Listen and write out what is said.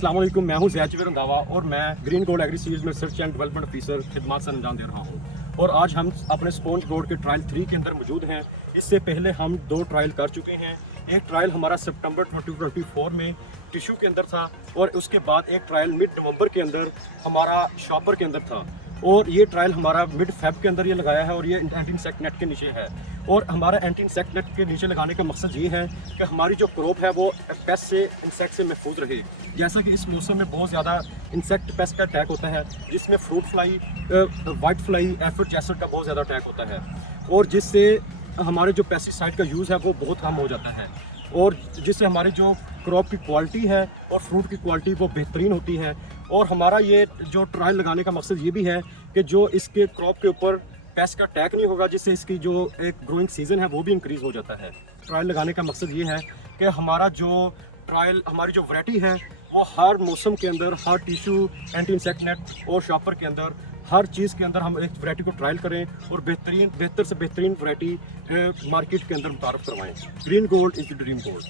अस्सलाम वालेकुम, मैं हूं ज़ैद रंधावा और मैं ग्रीन गोल्ड एग्री सीड्स में रिसर्च एंड डेवलपमेंट ऑफिसर खिदमत से अंजाम दे रहा हूं। और आज हम अपने स्पॉन्ज गोल्ड के ट्रायल 3 के अंदर मौजूद हैं। इससे पहले हम 2 ट्रायल कर चुके हैं। एक ट्रायल हमारा सितंबर 2024 में टिश्यू के अंदर था और उसके बाद एक ट्रायल मिड नवंबर के अंदर हमारा शॉपर के अंदर था। और ये ट्रायल हमारा मिड फेब के अंदर ये लगाया है और ये एंटी इंसेक्ट नेट के नीचे है। और हमारा एंटी इंसेक्ट नेट के नीचे लगाने का मकसद ये है कि हमारी जो क्रॉप है वो पेस्ट से इंसेक्ट से महफूज रहे। जैसा कि इस मौसम में बहुत ज़्यादा इंसेक्ट पेस्ट का अटैक होता है, जिसमें fruit fly, white fly, aphid जैसर का बहुत ज़्यादा अटैक होता है और जिससे हमारे जो पेस्टिसाइड का यूज़ है वो बहुत कम हो जाता है और जिससे हमारी जो क्रॉप की क्वालिटी है और फ्रूट की क्वालिटी वो बेहतरीन होती है। और हमारा ये जो ट्रायल लगाने का मकसद ये भी है कि जो इसके क्रॉप के ऊपर पेस्ट का अटैक नहीं होगा, जिससे इसकी जो एक ग्रोइंग सीजन है वो भी इंक्रीज़ हो जाता है। ट्रायल लगाने का मकसद ये है कि हमारी जो वैरायटी है वो हर मौसम के अंदर, हर टिश्यू, एंटी इंसेक्ट नेट और शॉपर के अंदर, हर चीज़ के अंदर हम एक वैरायटी को ट्रायल करें और बेहतर से बेहतरीन वैरायटी मार्केट के अंदर मुतारफ़ करवाएं। Green gold is the dream gold.